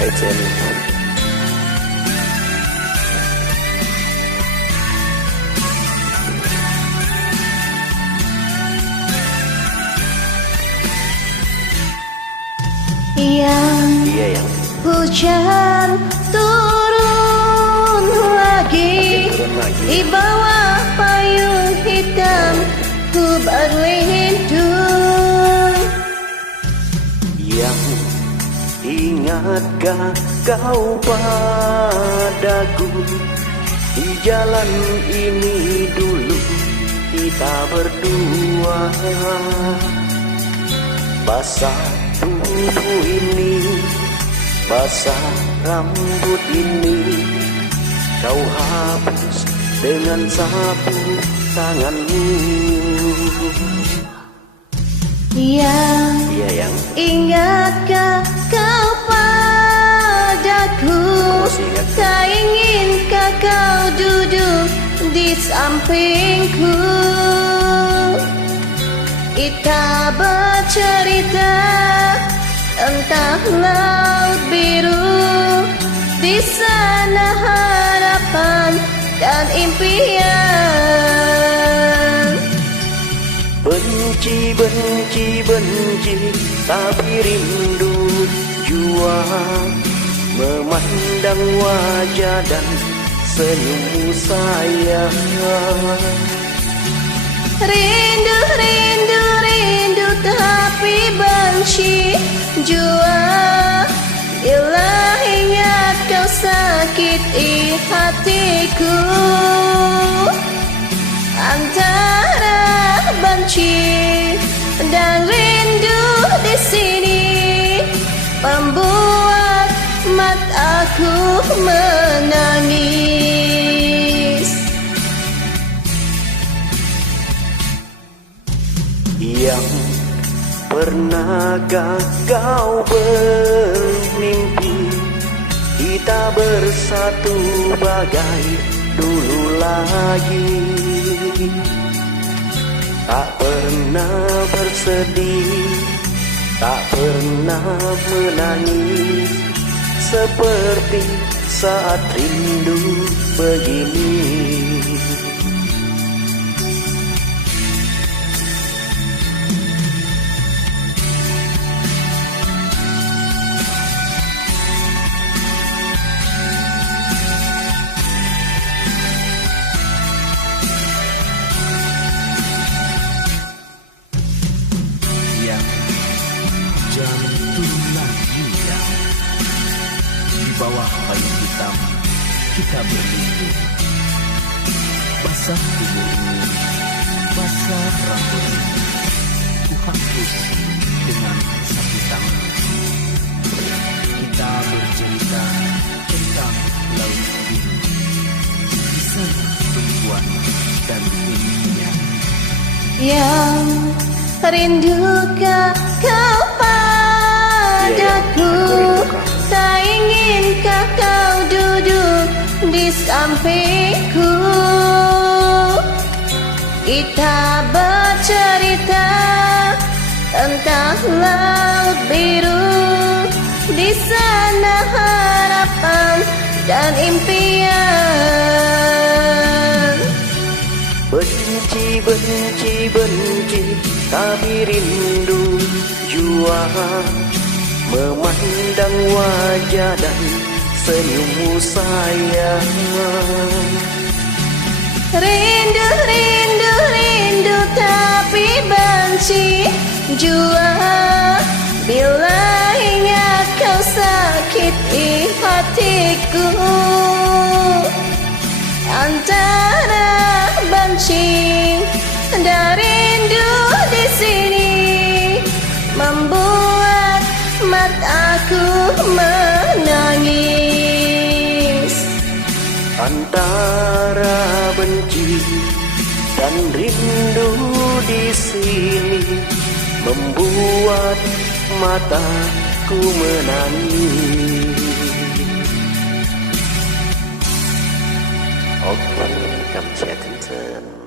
Hai Jenny. Yang hujan turun lagi di bawah payung hitam ku berlindung. Yang ingatkah kau padaku, di jalan ini dulu kita berdua. Basah tubuh ini, basah rambut ini, kau hapus dengan sapu tanganmu. Yang ingatkah kau padaku, tak inginkah kau duduk di sampingku. Kita bercerita tentang laut biru, di sana harapan dan impian. Benci, benci, benci, tapi rindu jua memandang wajah dan senyummu sayang. Rindu, rindu, rindu, tapi benci jua bila ingat kau sakiti hatiku. Antara benci dan rindu di sini membuat mataku menangis. Yang pernahkah kau bermimpi kita bersatu bagai dulu lagi? Tak pernah bersedih, tak pernah menangis, seperti saat rindu begini. Jangan turun lagi ya. Di bawah payung hitam kita berlindung. Basah tubuh ini, basah rambut ini, ku hapus dengan sapu tangan. Kita bercerita tentang laut biru, di sana perempuan dan impian. Yang rindukah kau padaku, tak inginkah kau duduk di sampingku. Kita bercerita tentang laut biru, di sana harapan dan impian. Benci, benci, benci, tapi rindu jua memandang wajah dan senyummu sayang. Rindu, rindu, rindu, tapi benci jua bila ingat kau sakiti hatiku. Antara benci dan rindu di sini membuat mataku menangis. Antara benci dan rindu di sini membuat mataku menangis. Ok, cảm ơn